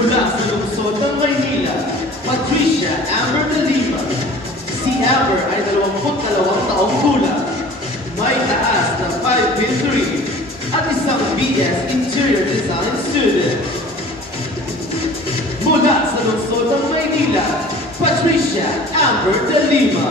Mula sa lungsod ng Maynila, Patricia Amber de Lima. Si Amber ay 22 taong gulang, may taas na 5 feet 3 at isang BS Interior Design student. Mula sa lungsod ng Maynila, Patricia Amber de Lima.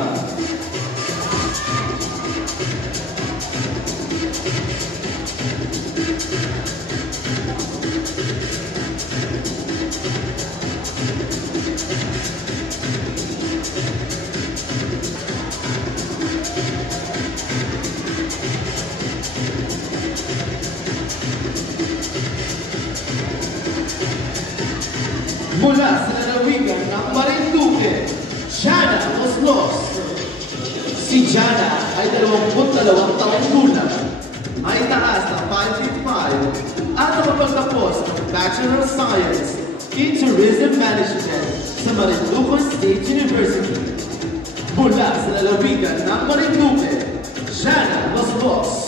Mula sa lalawigan ng Marinduque, Jana Oslos. Si Jana ay 22 taong gulang, may taas na 5 feet 5 at nakapagtapos ng Bachelor of Science in Tourism Management sa Marinduque State University. Mula sa lalawigan ng Marinduque, Jana Oslos.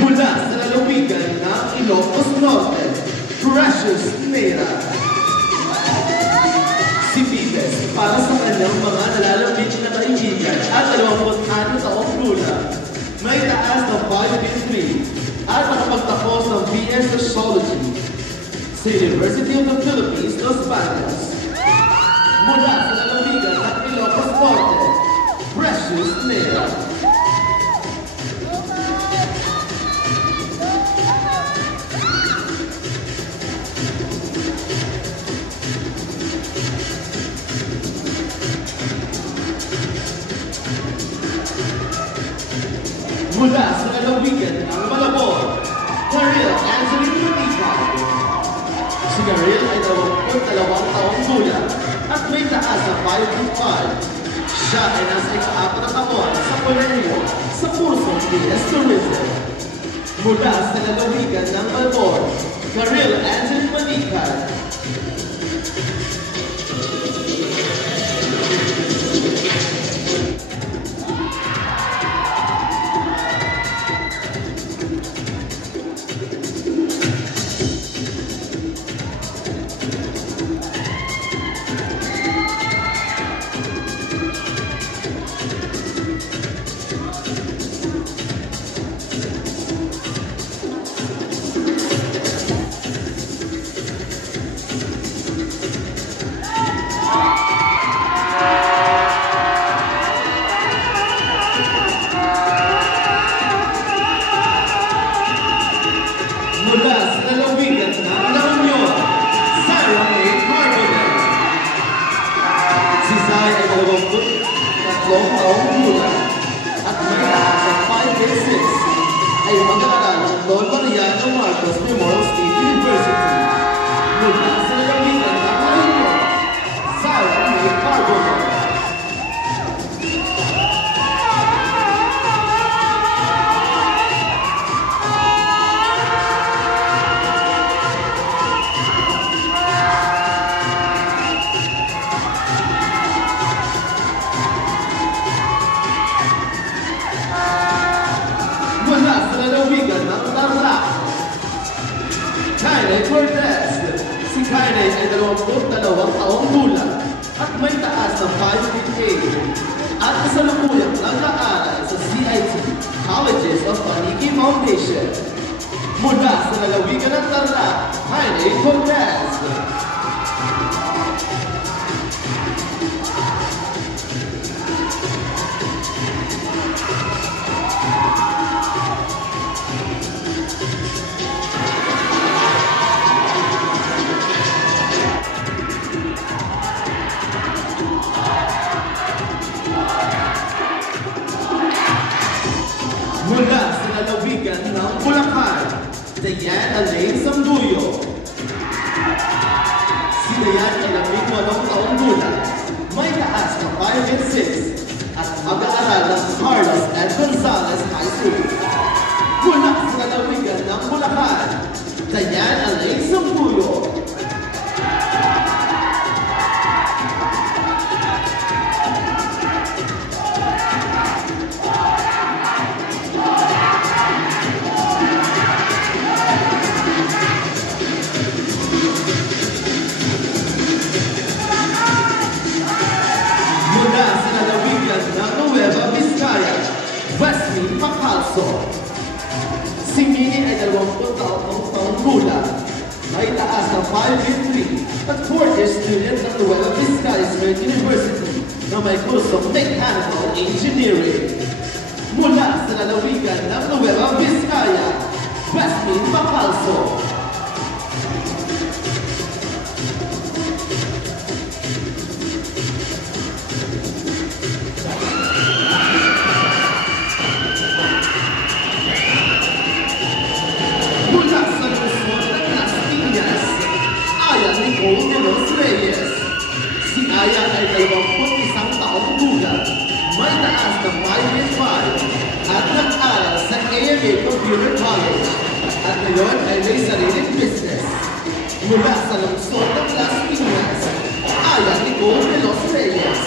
Mula sa lalawigan ng Ilocos Norte, Precious Nera. Si Vives para sa kanyang mga nalalamig na kaibigan at 26 taong gulang, may taas na 5 feet 3 at nakapagtapos ng BS Sociology sa University of the Philippines, Los Baños. Mula sa lalawigan ng Ilocos Norte, Precious Nera. Mula sa lalawigan ng Malabon, Karil Angeline Manika. Si Karil ay 22 taong gulang at may taas na 5 feet 5. Siya ay nasa ika-4 na taon sa kolehiyo sa kursong BS Tourism. Mula sa lalawigan ng Malabon, Karil Angeline Manika. Mula sa lalawigan ng La Union, Sarah May Carbonell. Si Zay ay 23 taong gulang at may taas na 5 feet 6 ay mag-aaral ng Don Mariano Marcos Memorial State University. Mula sa lalawigan ng La Union, Sarah May Carbonell. Kainay Cortez. Si Kainay ay 22 taong gulang at may taas na 5 feet 8 at kasalukuyang nag-aaral sa CIT, Colleges of Paniki Foundation. Mula sa lalawigan ng Tarlac, Kainay Cortez. Mula sa lalawigan ng Bulacan, Dayan Alain Sambuyo. Si Dayan ay 18 taong gulang, may taas na 5 and 6 at ang nag-aaral ng Carlos and Gonzalez High School. Mula sa lalawigan ng Bulacan, Dayan Alain Sampuyo. Mula sa lalawigan ng Nueva Vizcaya, Wesley Macalso. Si Mini ay 20 taong gulang. May taas na 5'3" at 4th-year student ng Nueva Vizcaya State University na may kursong Mechanical Engineering. Mula sa lalawigan ng Nueva Vizcaya, Wesley Macalso. Si Aya ay 21 taong gulang, may taas na 5'5" at nag-aral sa AMA Computer College at ngayon ay may sariling business. Mula sa lungsod ng Las Piñas, Aya Nicole de los Reyes.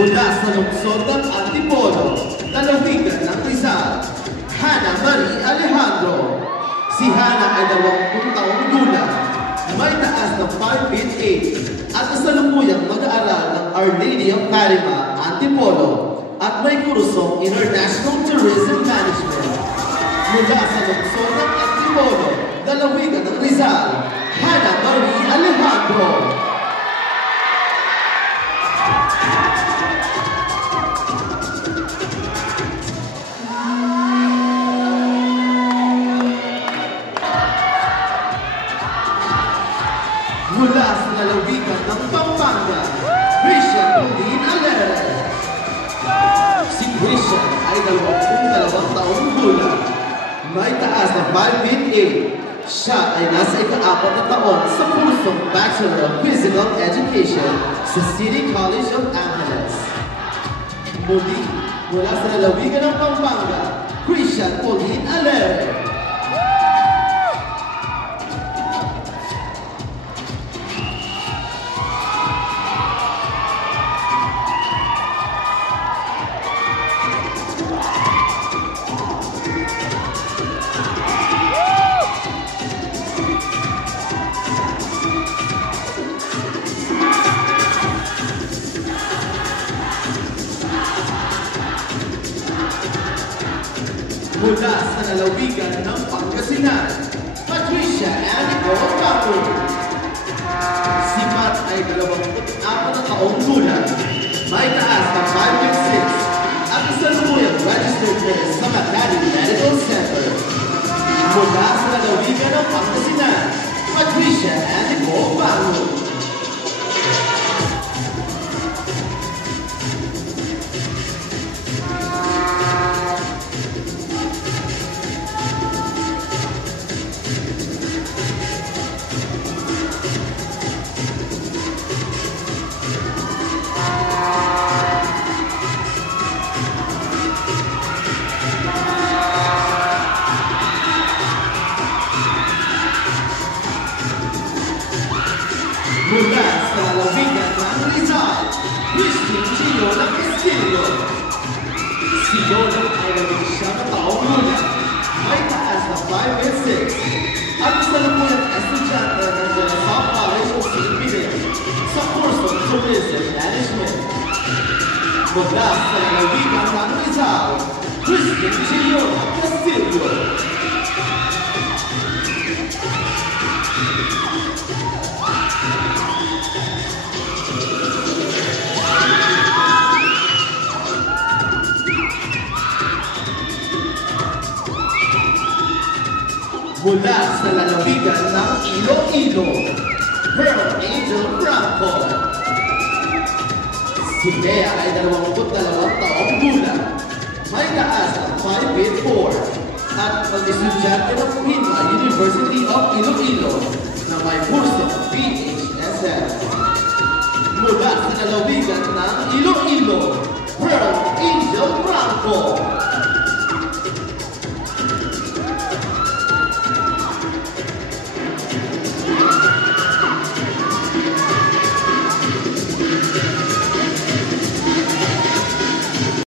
Mula sa lungsod ng Antipolo, lalawigan ng Rizal, Hannah Marie Alejandro. Si Hannah ay 20 taong gulang, may taas na 5'8" at kasalukuyang mag-aaral ng Our Lady of Fatima, Antipolo at may kursong International Tourism Management. Mula sa lungsod ng Antipolo, lalawigan ng Rizal, Hannah Marie Alejandro. Mula sa lalawigan ng Pampanga, Christian Pauline Alere. Si Christian ay 22 taong gulang, may taas na 5'8". Siya ay nasa ika-4 na taon sa kursong Bachelor of Physical Education sa City College of Angeles. Muli, mula sa lalawigan ng Pampanga, Christian Pauline Alere. Mula sa lalawigan ng Pangasinan, Patricia Anico Paco. Si Matt ay 24 taong gulang, may taas na 5'6" at kasalukuyang registered nurse sa McLaren Medical Center. Mula sa lalawigan ng Pangasinan, Patricia Anico Paco. Mula sa lalawigan ng Rizal, Christine Giona Castillo. Si Giona ay 19 taong gulang, may taas na 5'6" at kasalukuyang estudyante ng Sa College of St. Peter sa kursong Tourism Management. Mula sa lalawigan ng Rizal, Christine Giona Castillo. Mula sa lalawigan ng Iloilo, Pearl Angel Franco. Si Bea ay 22 taong gulang. May taas ng 5 feet 4 at mag-estudyante ng Puhinma University of Iloilo na may kurso PHSL. Mula sa lalawigan ng Iloilo, Pearl Angel Franco.